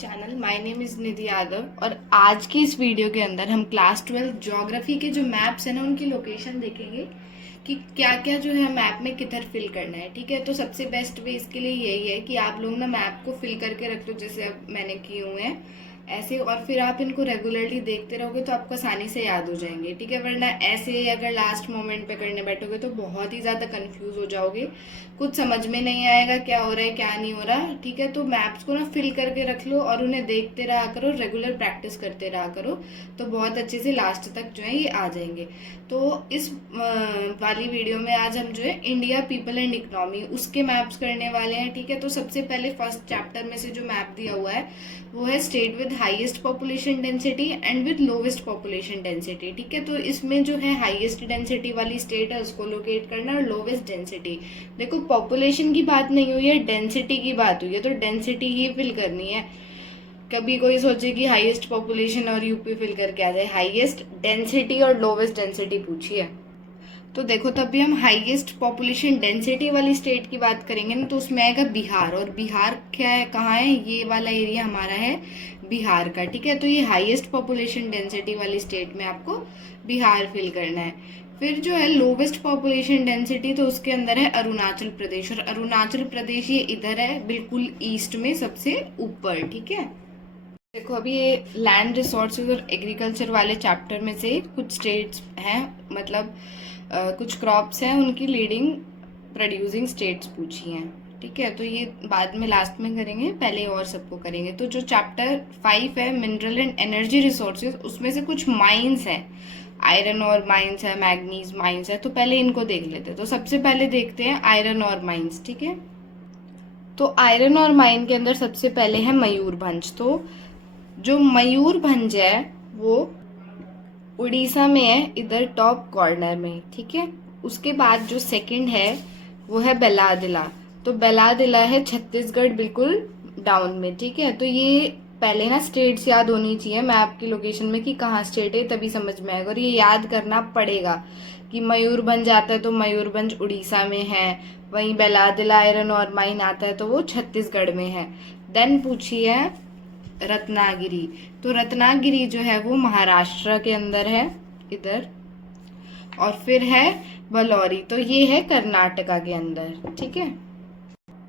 Channel. My name is निधि यादव और आज की इस वीडियो के अंदर हम क्लास 12 ज्योग्राफी के जो मैप्स हैं ना उनकी लोकेशन देखेंगे कि क्या क्या जो है मैप में किधर फिल करना है। ठीक है, तो सबसे बेस्ट वे इसके लिए यही है कि आप लोग ना मैप को फिल करके रख लो, जैसे अब मैंने किए हुए हैं ऐसे, और फिर आप इनको रेगुलरली देखते रहोगे तो आपको आसानी से याद हो जाएंगे। ठीक है, वरना ऐसे अगर लास्ट मोमेंट पे करने बैठोगे तो बहुत ही ज़्यादा कंफ्यूज हो जाओगे, कुछ समझ में नहीं आएगा क्या हो रहा है क्या नहीं हो रहा। ठीक है, तो मैप्स को ना फिल करके रख लो और उन्हें देखते रहा करो, रेगुलर प्रैक्टिस करते रहा करो, तो बहुत अच्छे से लास्ट तक जो है ये आ जाएंगे। तो इस वाली वीडियो में आज हम जो है इंडिया पीपल एंड इकोनॉमी उसके मैप्स करने वाले हैं। ठीक है, तो सबसे पहले फर्स्ट चैप्टर में से जो मैप दिया हुआ है वो है state with highest population density and with lowest population density. ठीक है, तो इसमें जो है हाईएस्ट डेंसिटी वाली स्टेट है उसको लोकेट करना, और लोवेस्ट डेंसिटी, देखो पॉपुलेशन की बात नहीं हुई है, डेंसिटी की बात हुई है, तो डेंसिटी ही फिल करनी है। कभी कोई सोचे कि हाईएस्ट पॉपुलेशन और यूपी फिल करके आ जाए, हाईएस्ट डेंसिटी और लोवेस्ट डेंसिटी पूछी है। तो देखो, तब भी हम हाईएस्ट पॉपुलेशन डेंसिटी वाली स्टेट की बात करेंगे ना, तो उसमें आएगा बिहार। और बिहार क्या है, कहाँ है, ये वाला एरिया हमारा है बिहार का। ठीक है, तो ये हाईएस्ट पॉपुलेशन डेंसिटी वाली स्टेट में आपको बिहार फिल करना है। फिर जो है लोवेस्ट पॉपुलेशन डेंसिटी, तो उसके अंदर है अरुणाचल प्रदेश, और अरुणाचल प्रदेश ये इधर है बिल्कुल ईस्ट में सबसे ऊपर। ठीक है, देखो अभी ये लैंड रिसोर्सेज और एग्रीकल्चर वाले चैप्टर में से कुछ स्टेट्स हैं, मतलब कुछ क्रॉप्स हैं, उनकी लीडिंग प्रोड्यूसिंग स्टेट्स पूछी हैं। ठीक है, तो ये बाद में लास्ट में करेंगे, पहले और सबको करेंगे। तो जो चैप्टर 5 है मिनरल एंड एनर्जी रिसोर्सेज, उसमें से कुछ माइंस हैं, आयरन और माइंस है, मैग्नीज माइंस है, तो पहले इनको देख लेते हैं। तो सबसे पहले देखते हैं आयरन और माइंस। ठीक है, तो आयरन और माइन के अंदर सबसे पहले है मयूरभंज। तो जो मयूरभंज है वो उड़ीसा में है, इधर टॉप कॉर्नर में। ठीक है, उसके बाद जो सेकंड है वो है बेलादिला। तो बेलादिला है छत्तीसगढ़ बिल्कुल डाउन में। ठीक है, तो ये पहले ना स्टेट्स याद होनी चाहिए मैप की लोकेशन में कि कहाँ स्टेट है, तभी समझ में आएगा, और ये याद करना पड़ेगा कि मयूरभंज आता है तो मयूरभंज उड़ीसा में है, वहीं बेलादिला आयरन और माइन आता है तो वो छत्तीसगढ़ में है। देन पूछी है रत्नागिरी। तो रत्नागिरी जो है वो महाराष्ट्र के अंदर है इधर, और फिर है बलौरी, तो ये है कर्नाटका के अंदर। ठीक है,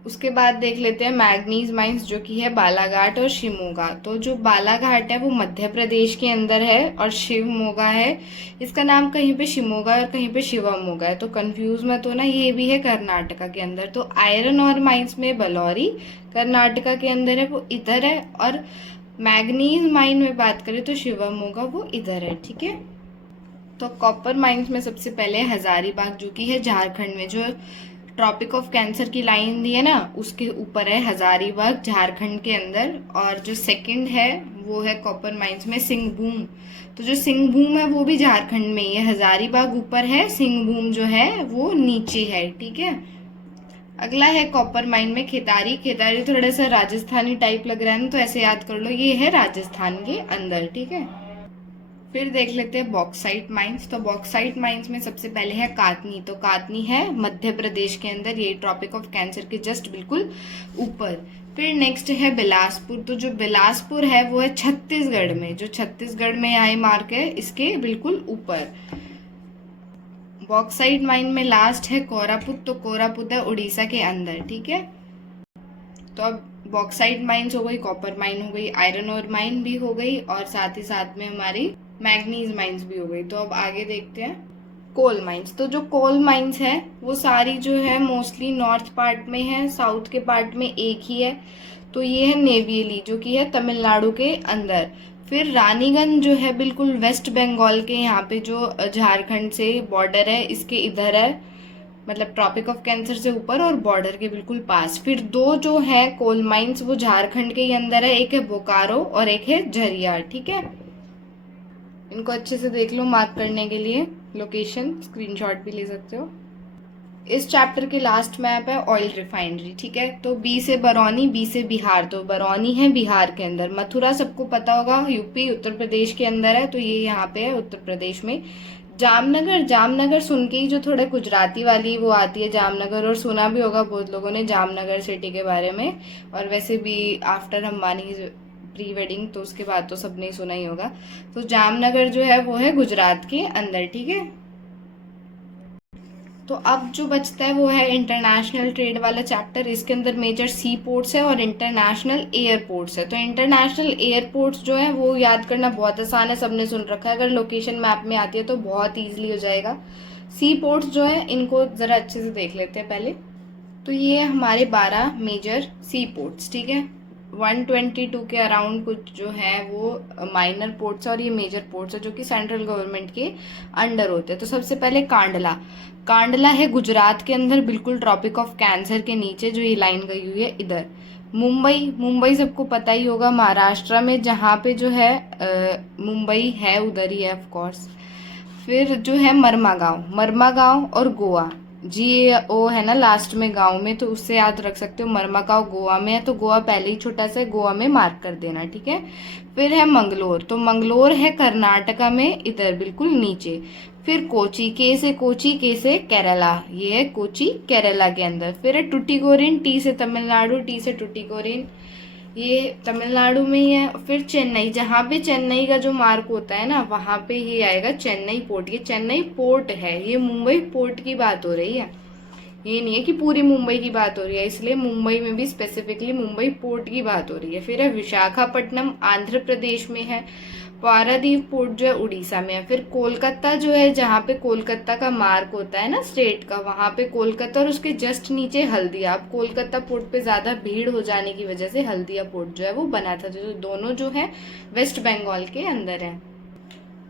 उसके बाद देख लेते हैं मैग्नीज माइंस, जो कि है बालाघाट और शिमोगा। तो जो बालाघाट है वो मध्य प्रदेश के अंदर है, और शिवमोगा है, इसका नाम कहीं पे शिमोगा और कहीं पे शिवमोगा है, तो कंफ्यूज मत होना, ये भी है कर्नाटका के अंदर। तो आयरन और माइंस में बलौरी कर्नाटका के अंदर है, वो इधर है, और मैग्नीज माइन में बात करें तो शिवमोगा वो इधर है। ठीक है, तो कॉपर माइंस में सबसे पहले हजारीबाग, जो कि है झारखंड में, जो ट्रॉपिक ऑफ कैंसर की लाइन दी है ना उसके ऊपर है हजारीबाग, झारखंड के अंदर। और जो सेकंड है वो है कॉपर माइंस में सिंहभूम। तो जो सिंहभूम है वो भी झारखंड में ही है, हजारीबाग ऊपर है, सिंहभूम जो है वो नीचे है। ठीक है, अगला है कॉपर माइन में खेतारी। खेतारी थोड़ा सा राजस्थानी टाइप लग रहा है ना, तो ऐसे याद कर लो, ये है राजस्थान के अंदर। ठीक है, फिर देख लेते हैं बॉक्साइट माइंस। तो बॉक्साइट माइंस में सबसे पहले है कातनी। तो कातनी है मध्य प्रदेश के अंदर, ये ट्रॉपिक ऑफ कैंसर के जस्ट बिल्कुल ऊपर। फिर नेक्स्ट है बिलासपुर। तो जो बिलासपुर है वो है छत्तीसगढ़ में, जो छत्तीसगढ़ में आई मार्क है इसके बिल्कुल ऊपर। बॉक्साइट माइन में लास्ट है कोरापुट। तो कोरापुट है उड़ीसा के अंदर। ठीक है, तो अब बॉक्साइट माइंस हो गई, कॉपर माइन हो गई, आयरन और माइन भी हो गई, और साथ ही साथ में हमारी मैग्नीज माइंस भी हो गई। तो अब आगे देखते हैं कोल माइंस। तो जो कोल माइंस है वो सारी जो है मोस्टली नॉर्थ पार्ट में है, साउथ के पार्ट में एक ही है। तो ये है नेवियली, जो कि है तमिलनाडु के अंदर। फिर रानीगंज जो है बिल्कुल वेस्ट बंगाल के, यहाँ पे जो झारखंड से बॉर्डर है इसके इधर है, मतलब ट्रॉपिक ऑफ कैंसर से ऊपर और बॉर्डर के बिल्कुल पास। फिर दो जो है कोल माइंस वो झारखंड के ही अंदर है, एक है बोकारो और एक है झरिया। ठीक है, इनको अच्छे से देख लो मार्क करने के लिए, लोकेशन स्क्रीनशॉट भी ले सकते हो। इस चैप्टर की लास्ट मैप है ऑयल रिफाइनरी। ठीक है, तो बी से बरौनी, बी से बिहार। तो बरौनी है बिहार के अंदर, मथुरा सबको पता होगा यूपी उत्तर प्रदेश के अंदर है, तो ये यहाँ पे है उत्तर प्रदेश में। जामनगर, जामनगर सुन के ही जो थोड़ा गुजराती वाली वो आती है जामनगर, और सुना भी होगा बहुत लोगों ने जामनगर सिटी के बारे में। और वैसे भी आफ्टर अंबानी प्री वेडिंग, तो उसके बाद तो सबने सुना ही होगा। तो जामनगर जो है वो है गुजरात के अंदर, ठीक है। तो अब जो बचता है वो है इंटरनेशनल ट्रेड वाला चैप्टर। इसके अंदर मेजर सी पोर्ट्स है और इंटरनेशनल एयरपोर्ट्स है। तो इंटरनेशनल एयरपोर्ट्स जो है वो याद करना बहुत आसान है, सबने सुन रखा है, अगर लोकेशन मैप में आती है तो बहुत ईजिली हो जाएगा। सी पोर्ट्स जो है इनको ज़रा अच्छे से देख लेते हैं पहले। तो ये हमारे 12 मेजर सी पोर्ट्स, ठीक है। 122 के अराउंड कुछ जो है वो माइनर पोर्ट्स है और ये मेजर पोर्ट्स है जो कि सेंट्रल गवर्नमेंट के अंडर होते हैं। तो सबसे पहले कांडला। कांडला है गुजरात के अंदर, बिल्कुल ट्रॉपिक ऑफ कैंसर के नीचे जो ये लाइन गई हुई है इधर। मुंबई, मुंबई सबको पता ही होगा, महाराष्ट्र में जहाँ पे जो है मुंबई है उधर ही है ऑफ कोर्स। फिर जो है मरमागांव, मरमागांव और गोवा, GAO है ना लास्ट में गांव में, तो उससे याद रख सकते हो। मरमागांव गोवा में है, तो गोवा पहले ही छोटा सा है, गोवा में मार्क कर देना, ठीक है। फिर है मंगलोर, तो मंगलोर है कर्नाटका में इधर बिल्कुल नीचे। फिर कोची, के से कोची, के से केरला, ये है कोची केरला के अंदर। फिर है टुटीकोरिन, टी से तमिलनाडु, टी से टुटीकोरिन, ये तमिलनाडु में ही है। फिर चेन्नई, जहाँ पे चेन्नई का जो मार्क होता है ना वहाँ पे ही आएगा चेन्नई पोर्ट। ये चेन्नई पोर्ट है, ये मुंबई पोर्ट की बात हो रही है, ये नहीं है कि पूरी मुंबई की बात हो रही है, इसलिए मुंबई में भी स्पेसिफिकली मुंबई पोर्ट की बात हो रही है। फिर है विशाखापट्टनम, आंध्र प्रदेश में है। पारादीप पोर्ट जो है उड़ीसा में है। फिर कोलकाता जो है, जहाँ पे कोलकाता का मार्क होता है ना स्टेट का, वहाँ पे कोलकाता, और उसके जस्ट नीचे हल्दिया। अब कोलकाता पोर्ट पे ज़्यादा भीड़ हो जाने की वजह से हल्दिया पोर्ट जो है वो बना था, जो दोनों जो है वेस्ट बंगाल के अंदर है।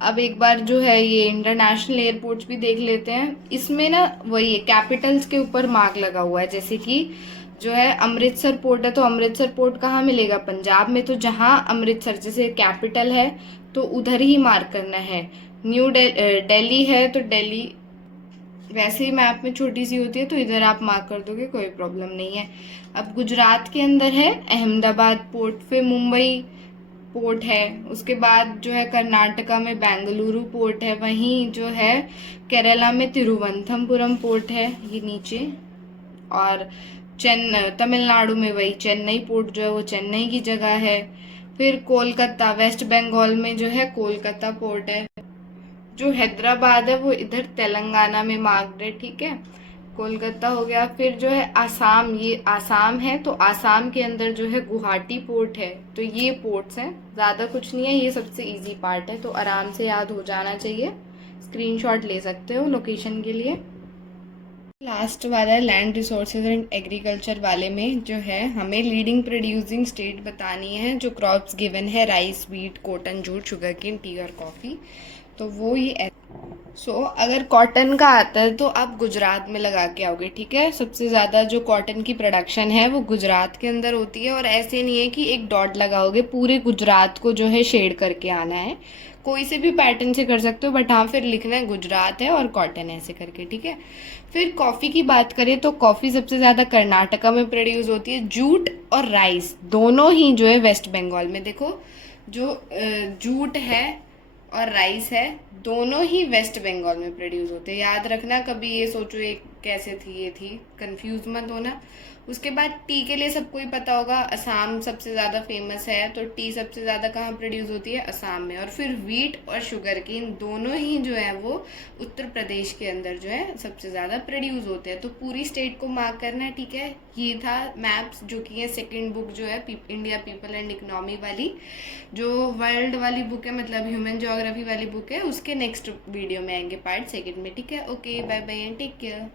अब एक बार जो है ये इंटरनेशनल एयरपोर्ट्स भी देख लेते हैं। इसमें ना वही है, कैपिटल्स के ऊपर मार्क लगा हुआ है, जैसे कि जो है अमृतसर पोर्ट है, तो अमृतसर पोर्ट कहाँ मिलेगा, पंजाब में, तो जहाँ अमृतसर जैसे कैपिटल है तो उधर ही मार्क करना है। न्यू दिल्ली है तो दिल्ली वैसे ही मैप में छोटी सी होती है, तो इधर आप मार्क कर दोगे, कोई प्रॉब्लम नहीं है। अब गुजरात के अंदर है अहमदाबाद पोर्ट, फिर मुंबई पोर्ट है, उसके बाद जो है कर्नाटका में बेंगलुरु पोर्ट है, वहीं जो है केरला में तिरुवनंतपुरम पोर्ट है, ये नीचे। और तमिलनाडु में वही चेन्नई पोर्ट जो है वो चेन्नई की जगह है। फिर कोलकाता, वेस्ट बंगाल में जो है कोलकाता पोर्ट है। जो हैदराबाद है वो इधर तेलंगाना में मार्क्ड है, ठीक है। कोलकाता हो गया। फिर जो है आसाम, ये आसाम है, तो आसाम के अंदर जो है गुवाहाटी पोर्ट है। तो ये पोर्ट्स हैं, ज़्यादा कुछ नहीं है, ये सबसे इजी पार्ट है, तो आराम से याद हो जाना चाहिए। स्क्रीनशॉट ले सकते हो लोकेशन के लिए। लास्ट वाला है लैंड रिसोर्सेज एंड एग्रीकल्चर वाले में जो है हमें लीडिंग प्रोड्यूसिंग स्टेट बतानी है। जो क्रॉप्स गिवन है rice, wheat, cotton, jute, sugar cane, tea और कॉफ़ी, तो वो ये अगर कॉटन का आता है तो आप गुजरात में लगा के आओगे, ठीक है। सबसे ज़्यादा जो कॉटन की प्रोडक्शन है वो गुजरात के अंदर होती है, और ऐसे नहीं है कि एक डॉट लगाओगे, पूरे गुजरात को जो है शेड करके आना है। कोई से भी पैटर्न से कर सकते हो, बट हाँ फिर लिखना है गुजरात है और कॉटन ऐसे करके, ठीक है। फिर कॉफ़ी की बात करें तो कॉफ़ी सबसे ज़्यादा कर्नाटका में प्रोड्यूस होती है। जूट और राइस दोनों ही जो है वेस्ट बंगाल में। देखो जो जूट है और राइस है दोनों ही वेस्ट बंगाल में प्रोड्यूस होते हैं, याद रखना। कभी ये सोचो एक कैसे थी, ये थी, कंफ्यूज मत होना। उसके बाद टी के लिए सबको ही पता होगा, असम सबसे ज़्यादा फेमस है, तो टी सबसे ज़्यादा कहाँ प्रोड्यूस होती है, असम में। और फिर व्हीट और शुगर केन दोनों ही जो है वो उत्तर प्रदेश के अंदर जो है सबसे ज़्यादा प्रोड्यूस होते हैं। तो पूरी स्टेट को मार्क करना है, ठीक है। ये था मैप्स, जो कि है सेकेंड बुक जो है इंडिया पीपल एंड इकोनॉमी वाली, जो वर्ल्ड वाली बुक है, मतलब ह्यूमन ज्योग्राफी वाली बुक है, उसके नेक्स्ट वीडियो में आएंगे पार्ट सेकेंड में, ठीक है। Okay, bye bye and take care.